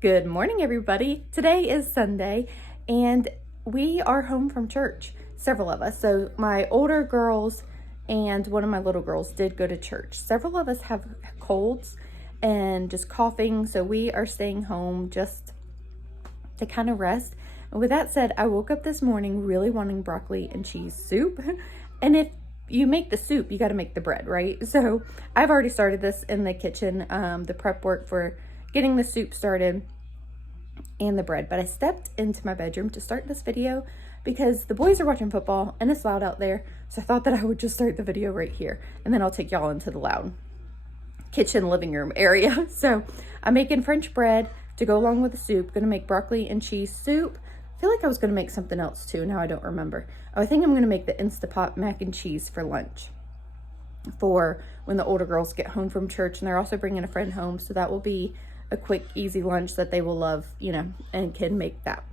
Good morning, everybody. Today is Sunday and we are home from church, several of us. So my older girls and one of my little girls did go to church. Several of us have colds and just coughing, so we are staying home just to kind of rest. And with that said, I woke up this morning really wanting broccoli and cheese soup. And if you make the soup, you got to make the bread, right? So I've already started this in the kitchen, the prep work for getting the soup started and the bread. But I stepped into my bedroom to start this video because the boys are watching football and it's loud out there. So I thought that I would just start the video right here and then I'll take y'all into the loud kitchen living room area. So I'm making French bread to go along with the soup. Gonna make broccoli and cheese soup. I feel like I was gonna make something else too. Now I don't remember. Oh, I think I'm gonna make the Insta Pop Mac and Cheese for lunch for when the older girls get home from church, and they're also bringing a friend home. So that will be a quick, easy lunch that they will love, you know, and can make that.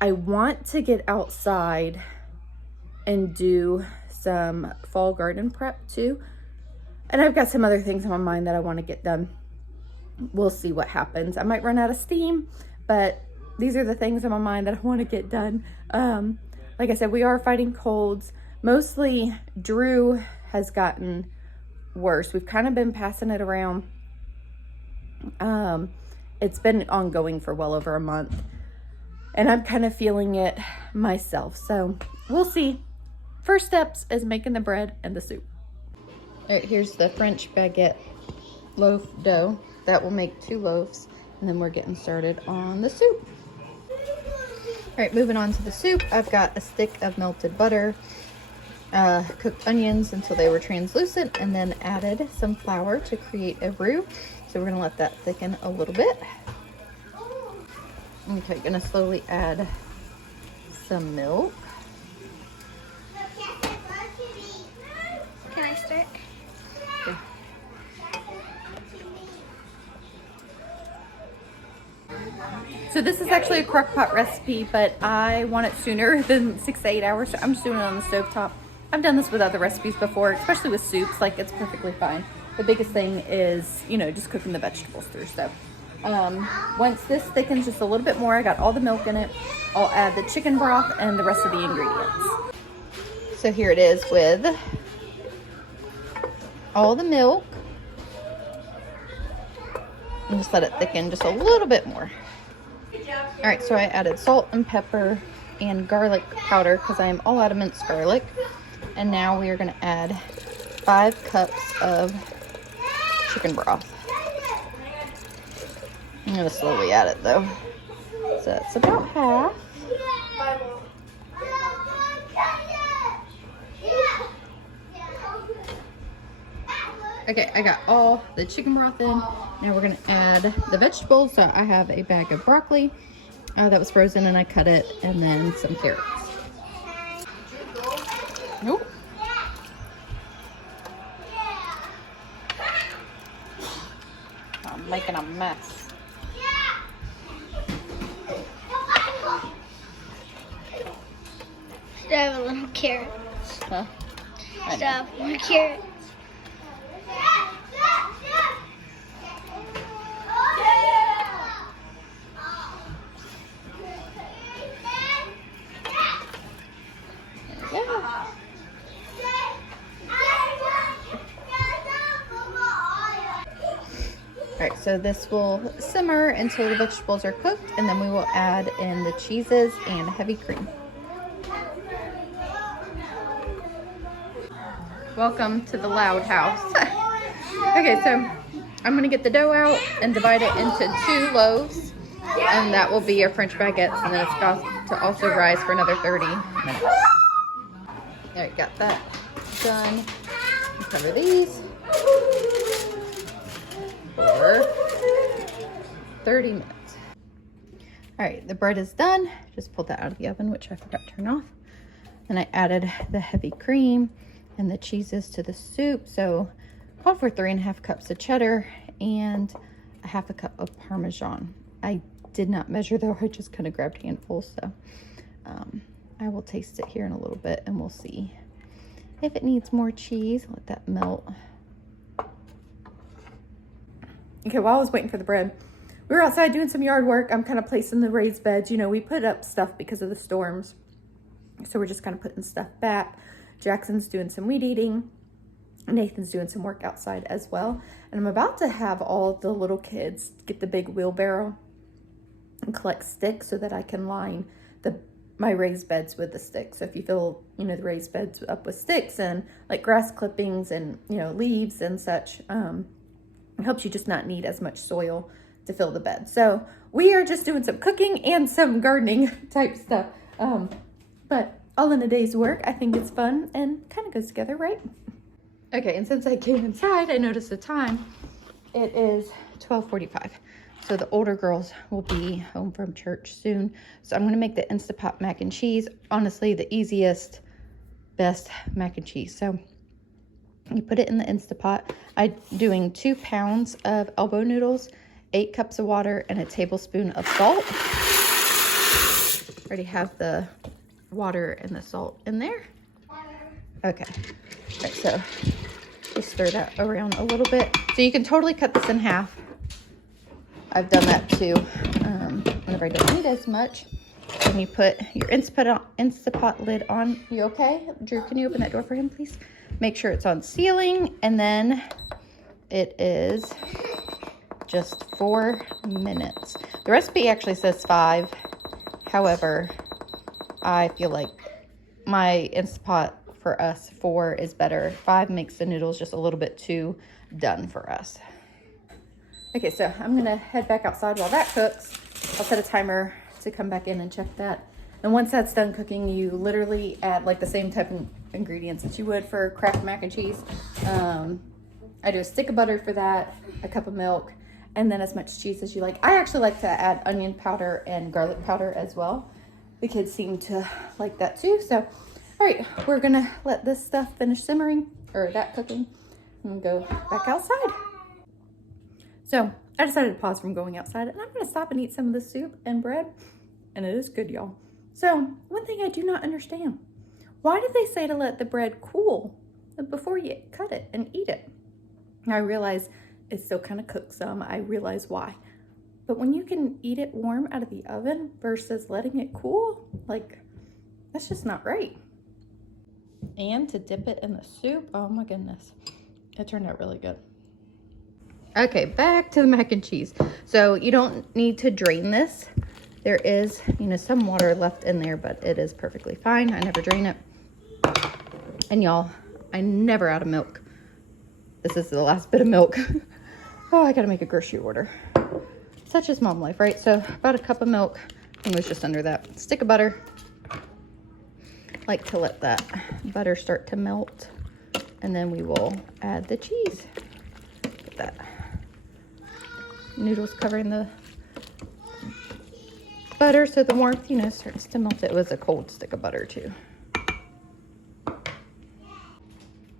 I want to get outside and do some fall garden prep too. And I've got some other things on my mind that I want to get done. We'll see what happens. I might run out of steam, but these are the things on my mind that I want to get done. Like I said, we are fighting colds. Mostly Drew has gotten worse. We've kind of been passing it around. It's been ongoing for well over a month and I'm kind of feeling it myself. So we'll see. First steps is making the bread and the soup. All right, here's the French baguette loaf dough. That will make 2 loaves, and then we're getting started on the soup. All right, moving on to the soup. I've got a stick of melted butter, cooked onions until they were translucent, and then added some flour to create a roux. So we're gonna let that thicken a little bit. Okay, gonna slowly add some milk. Can I start? Okay. So this is actually a crock pot recipe, but I want it sooner than 6 to 8 hours, so I'm just doing it on the stovetop. I've done this with other recipes before, especially with soups. Like, it's perfectly fine. The biggest thing is, you know, just cooking the vegetables through. So once this thickens just a little bit more, I got all the milk in it, I'll add the chicken broth and the rest of the ingredients. So here it is with all the milk. And just let it thicken just a little bit more. All right, so I added salt and pepper and garlic powder because I am all out of minced garlic. And now we are going to add 5 cups of chicken broth. I'm going to slowly add it though. So it's about half. Okay, I got all the chicken broth in. Now we're going to add the vegetables. So I have a bag of broccoli that was frozen and I cut it, and then some carrots. Nope. I'm making a mess. Still have a little carrot. Huh? Still have more carrots. All right, so this will simmer until the vegetables are cooked, and then we will add in the cheeses and heavy cream. Welcome to the loud house. Okay, so I'm gonna get the dough out and divide it into 2 loaves, and that will be your French baguettes, and then it's got to also rise for another 30 minutes. All right, got that done. I'll cover these for 30 minutes. All right, the bread is done. Just pulled that out of the oven, which I forgot to turn off. Then I added the heavy cream and the cheeses to the soup. So called for 3.5 cups of cheddar and a 1/2 cup of Parmesan. I did not measure though, I just kind of grabbed handfuls. So I will taste it here in a little bit and we'll see if it needs more cheese. Let that melt. Okay, while I was waiting for the bread, we were outside doing some yard work. I'm kind of placing the raised beds. You know, we put up stuff because of the storms. So we're just kind of putting stuff back. Jackson's doing some weed eating. Nathan's doing some work outside as well. And I'm about to have all the little kids get the big wheelbarrow and collect sticks so that I can line my raised beds with the sticks. So if you fill, you know, the raised beds up with sticks and like grass clippings and, you know, leaves and such, it helps you just not need as much soil to fill the bed. So we are just doing some cooking and some gardening type stuff. But all in a day's work. I think it's fun and kind of goes together, right? Okay, and since I came inside, I noticed the time. It is 12:45. So the older girls will be home from church soon. So I'm gonna make the Insta Pop Mac and Cheese. Honestly, the easiest, best mac and cheese. So you put it in the Insta Pot. I'm doing 2 pounds of elbow noodles, 8 cups of water, and a tablespoon of salt. Already have the water and the salt in there. Okay, all right, so just stir that around a little bit. So you can totally cut this in half. I've done that too, whenever I don't need as much. Then you put your Instapot lid on. You okay? Drew, can you open that door for him, please? Make sure it's on sealing, and then it is just 4 minutes. The recipe actually says 5. However, I feel like my Instapot for us 4 is better. 5 makes the noodles just a little bit too done for us. Okay, so I'm gonna head back outside while that cooks. I'll set a timer to come back in and check that. And once that's done cooking, you literally add like the same type of ingredients that you would for Kraft mac and cheese. I do a stick of butter for that, a cup of milk, and then as much cheese as you like. I actually like to add onion powder and garlic powder as well. The kids seem to like that too. So, all right, we're gonna let this stuff finish simmering, or that cooking, and go back outside. So I decided to pause from going outside, and I'm gonna stop and eat some of the soup and bread, and it is good, y'all. So one thing I do not understand, why did they say to let the bread cool before you cut it and eat it? I realize it still kind of cooks some, I realize why. But when you can eat it warm out of the oven versus letting it cool, like, that's just not right. And to dip it in the soup, oh my goodness, it turned out really good. Okay, back to the mac and cheese. So you don't need to drain this. There is, you know, some water left in there, but it is perfectly fine. I never drain it. And y'all, I never out of milk. This is the last bit of milk. Oh, I gotta make a grocery order. Such is mom life, right? So about a cup of milk. It was just under that. Stick of butter. Like to let that butter start to melt. And then we will add the cheese. Get that. Noodles covering the butter so the warmth, you know, starts to melt. It was a cold stick of butter too. All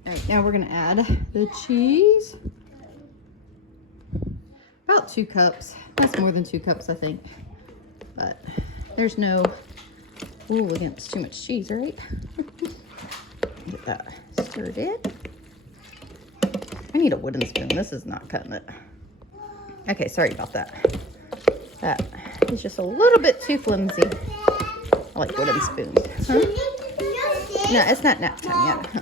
right, now we're gonna add the cheese. About 2 cups. That's more than 2 cups, I think. But there's no rule against too much cheese, right? Get that stirred in. I need a wooden spoon. This is not cutting it. Okay, sorry about that. That is just a little bit too flimsy. I like wooden spoons. Huh? No, it's not nap time yet. Huh?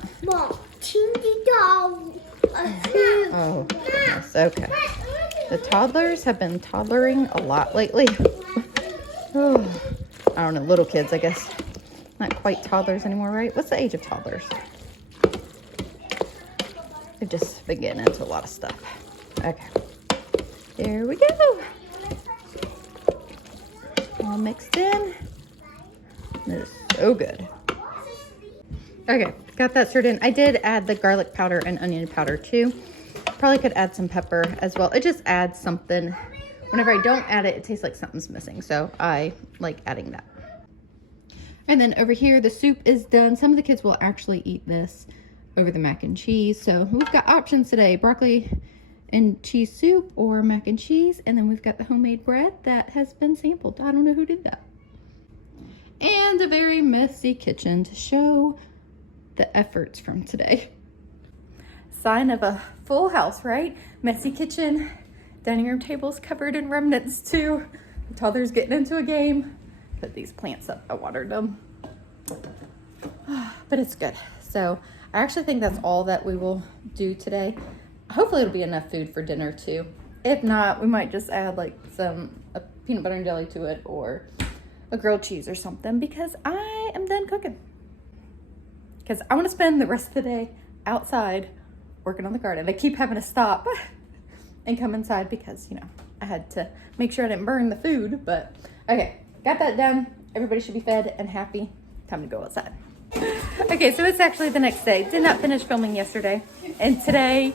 Oh, goodness. Okay. The toddlers have been toddlering a lot lately. Oh, I don't know, little kids, I guess. Not quite toddlers anymore, right? What's the age of toddlers? They've just been getting into a lot of stuff. Okay. There we go. All mixed in. It is so good. Okay, got that stirred in. I did add the garlic powder and onion powder too. Probably could add some pepper as well. It just adds something. Whenever I don't add it, it tastes like something's missing. So I like adding that. And then over here, the soup is done. Some of the kids will actually eat this over the mac and cheese. So we've got options today. Broccoli and cheese soup or mac and cheese. And then we've got the homemade bread that has been sampled. I don't know who did that. And a very messy kitchen to show the efforts from today. Sign of a full house, right? Messy kitchen Dining room table's covered in remnants too. The toddler's getting into a game. Put these plants up, I watered them. But it's good. So I actually think that's all that we will do today. Hopefully it'll be enough food for dinner too. If not, we might just add like a peanut butter and jelly to it or a grilled cheese or something, because I am done cooking. Because I want to spend the rest of the day outside working on the garden. I keep having to stop and come inside because, you know, I had to make sure I didn't burn the food. But okay, got that done. Everybody should be fed and happy. Time to go outside. Okay, so it's actually the next day. Did not finish filming yesterday. And today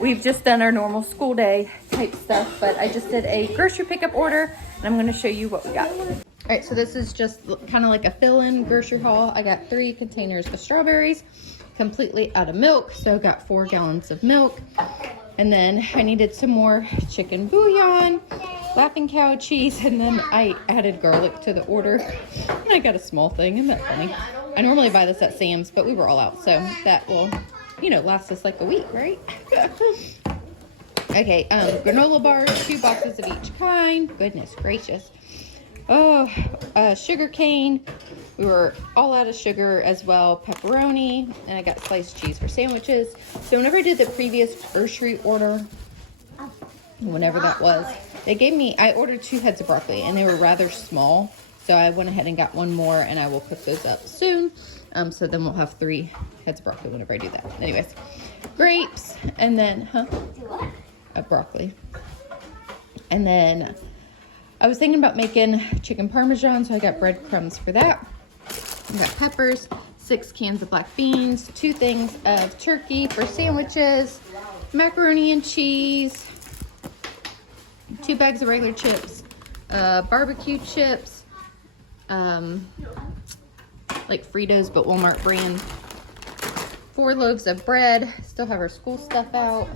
we've just done our normal school day type stuff, but I just did a grocery pickup order and I'm going to show you what we got. All right, so this is just kind of like a fill-in grocery haul. I got 3 containers of strawberries, completely out of milk. So I got 4 gallons of milk. And then I needed some more chicken bouillon, laughing cow cheese, and then I added garlic to the order. And I got a small thing, isn't that funny? I normally buy this at Sam's, but we were all out, so that will, you know, last us like a week, right? Okay, granola bars, 2 boxes of each kind. Goodness gracious. Oh, sugar cane. We were all out of sugar as well. Pepperoni, and I got sliced cheese for sandwiches. So whenever I did the previous grocery order, whenever that was, they gave me, I ordered 2 heads of broccoli and they were rather small. So I went ahead and got 1 more and I will cook those up soon. So then we'll have 3 heads of broccoli whenever I do that. Anyways, grapes, and then, broccoli. And then I was thinking about making chicken parmesan, so I got breadcrumbs for that. I got peppers, 6 cans of black beans, 2 things of turkey for sandwiches, macaroni and cheese, 2 bags of regular chips, barbecue chips, like Fritos but Walmart brand, 4 loaves of bread. Still have our school stuff out.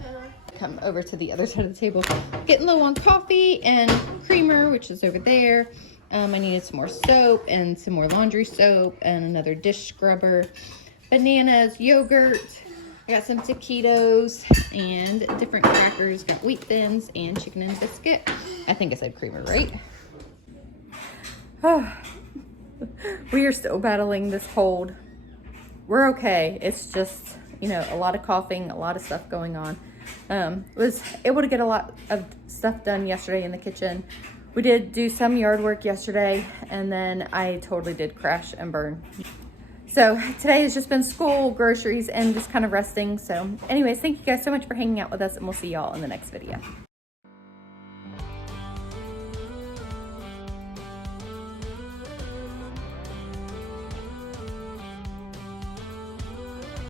Come over to the other side of the table. Getting low on coffee and creamer, which is over there. I needed some more soap and some more laundry soap and another dish scrubber. Bananas, yogurt. I got some taquitos and different crackers. Got wheat thins and chicken and biscuit. I think I said creamer, right? We are still battling this cold. We're okay. It's just, you know, a lot of coughing, a lot of stuff going on. Was able to get a lot of stuff done yesterday in the kitchen. We did do some yard work yesterday, and then I totally did crash and burn. So today has just been school, groceries, and just kind of resting. So anyways, thank you guys so much for hanging out with us, and we'll see y'all in the next video.